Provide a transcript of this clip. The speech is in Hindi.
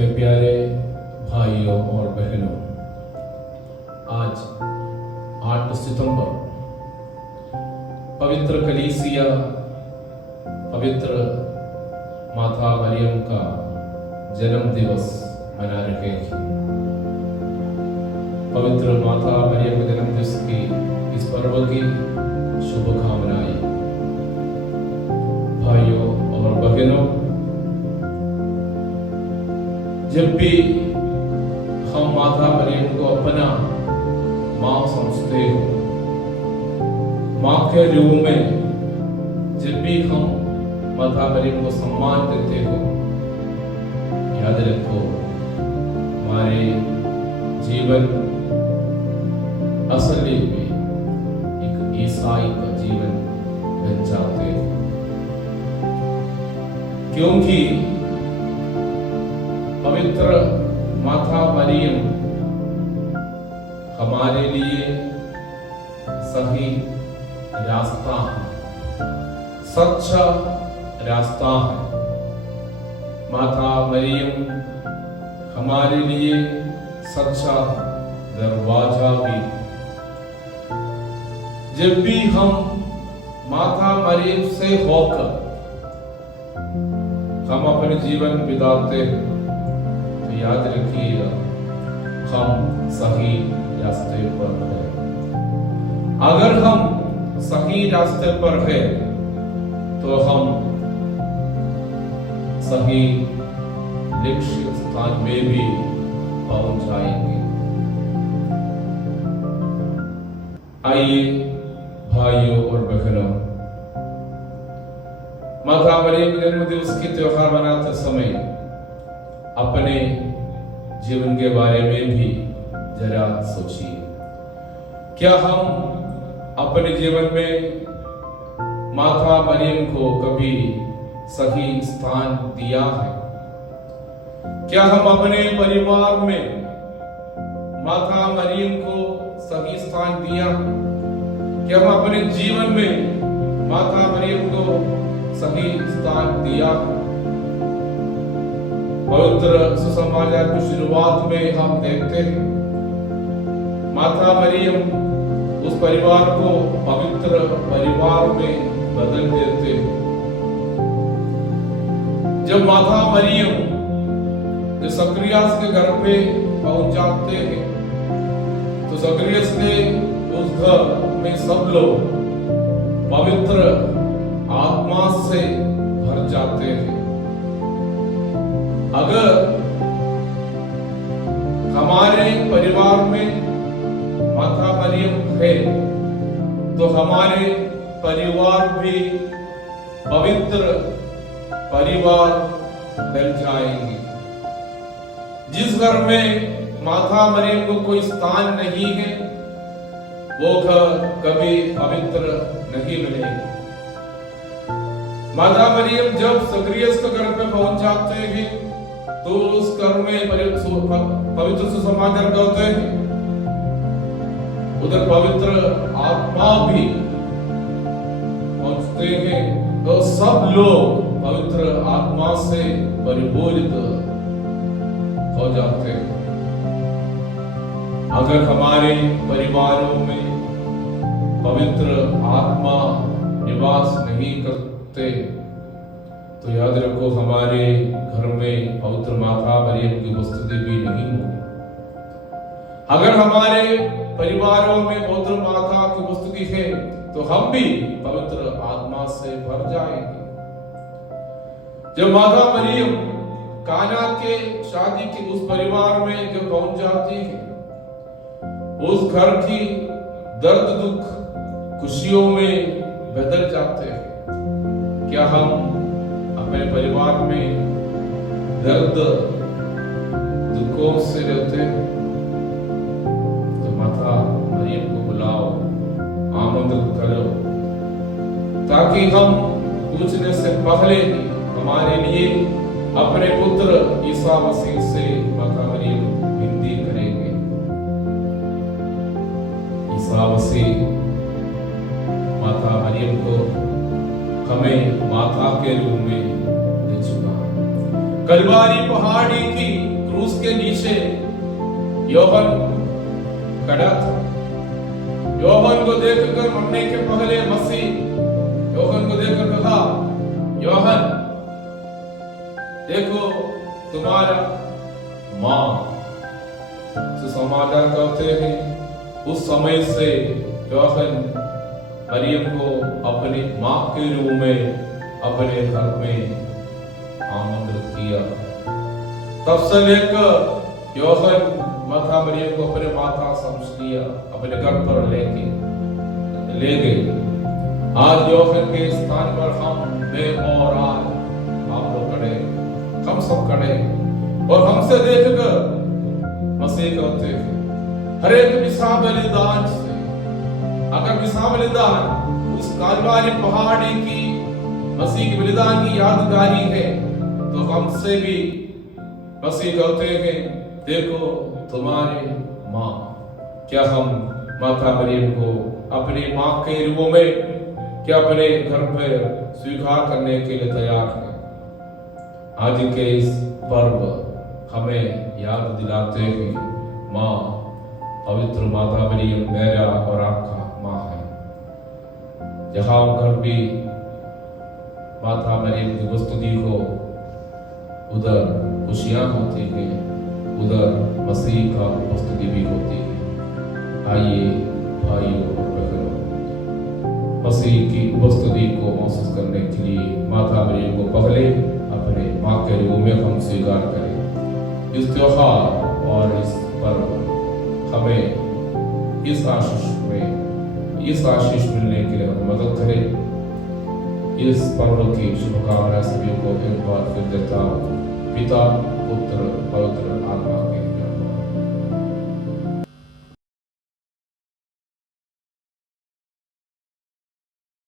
में प्यारे भाइयों और बहनों, आज 8 सितंबर पवित्र कलीसिया पवित्र माता मरियम का जन्म दिवस मना रहे हैं। पवित्र माता मरियम के जन्म दिवस की इस पर्व की शुभकामनाएं। भाइयों और बहनों, जब भी हम माता मरियम को अपना माँ समझते हो, माँ के रूप में जब भी हम माता मरियम को सम्मान देते हो, याद रखो हमारे जीवन असली में एक ईसाई का जीवन बन जाते हैं, क्योंकि पवित्र माता मरियम हमारे लिए सही रास्ता है, सच्चा रास्ता है। माता मरियम हमारे लिए सच्चा दरवाजा भी। जब भी हम माता मरियम से होकर हम अपने जीवन बिताते हैं, तो याद रखिएगा हम सही रास्ते पर हैं। अगर हम सही रास्ते पर हैं, तो हम सही लक्ष्य स्थान में भी पहुंच जाएंगे। आइए भाइयों और बहनों, माता मरियम के जन्म दिवस की त्योहार मनाते समय अपने जीवन के बारे में भी जरा सोचिए। क्या हम अपने जीवन में माता मरियम को कभी सही स्थान दिया है? क्या हम अपने परिवार में माता मरियम को सही स्थान दिया? क्या हम अपने जीवन में माता मरियम को सही स्थान दिया? पवित्र सुसमाचार की शुरुआत में हम देखते हैं माता मरियम उस परिवार को पवित्र परिवार में बदल देते हैं। जब माता मरियम जो जकरियास के घर पे पहुंच जाते हैं, तो जकरियास ने उस घर में सब लोग पवित्र आत्मा से भर जाते हैं। अगर हमारे परिवार में माता मरियम है, तो हमारे परिवार भी पवित्र परिवार बन जाएंगे। जिस घर में माता मरियम को कोई स्थान नहीं है, वो घर कभी पवित्र नहीं बनेगा। माता मरियम जब जकरियास के घर पे पहुंच जाते हैं, तो उस घर में पवित्र सुसमाचार करते हैं, उधर पवित्र आत्मा भी पहुंचते हैं, तो सब लोग पवित्र आत्मा से परिपूरित हो जाते हैं। अगर हमारे परिवारों में पवित्र आत्मा निवास नहीं करते, तो याद रखो हमारे घर में पवित्र माता मरियम की उपस्थिति भी नहीं होगी। अगर हमारे परिवारों में पवित्र माता की उपस्थिति है, तो हम भी पवित्र आत्मा से भर जाएंगे। जब माता मरियम काना के शादी के उस परिवार में जब पहुंच जाती है, उस घर की दर्द दुख खुशियों में बदल जाते हैं। क्या हम अपने परिवार में दर्द दुखों से रहते हैं? तो माता मरियम को बुलाओ, आमंत्रित करो, ताकि हम पूछने से पहले ही हमारे लिए अपने पुत्र ईसा मसीह से माता मरियम विनती करेंगे। ईसा मसीह माता मरियम को हमें माता के रूप में दे चुका है। कलवारी पहाड़ी की क्रूस के नीचे योहन खड़ा था। योहन को देखकर मरने के पहले मसीह योहन को देखकर कहा, योहन देखो तुम्हारा मां। सुसमाचार करते हैं उस समय से योहन मरियम को अपनी मां के रूप में अपने घर में आमंत्रित किया। तब से लेकर योहन माता मरियम को अपने माता समझ लिया, अपने घर पर ले गए। आज योहन के स्थान पर मैं और आप लोग खड़े, हम सब खड़े और हमसे देखकर मसीह कहते हैं हर एक मिसा बलिदान से, अगर मिसा बलिदान उस कालवारी पहाड़ी की मसीह के बलिदान की यादगारी है, तो हमसे भी मसीह कहते हैं देखो तुम्हारी मां। क्या हम माता मरियम को अपनी मां के रूप में क्या अपने घर पर स्वीकार करने के लिए तैयार हैं? आज के इस पर्व हमें याद दिलाते हैं मां पवित्र माता मरियम मेरा और आपका मां है। जहां घर भी माता मरियम की उपस्थिति हो, उधर खुशियां होती है, उधर मसीह का उपस्थिति भी होती है। आइए भाइयों और बहनों, मसीह की उपस्थिति को महसूस करने के लिए माता मरियम को पहले अपने मां के रूप में हम स्वीकार करें। इस त्योहार और इस पर्व हमें इस आशीष मिलने के लिए मदद करें। इस पर्व की शुभकामनाएं सभी को एक बार फिर देता हूं। पिता पुत्र पवित्र आत्मा के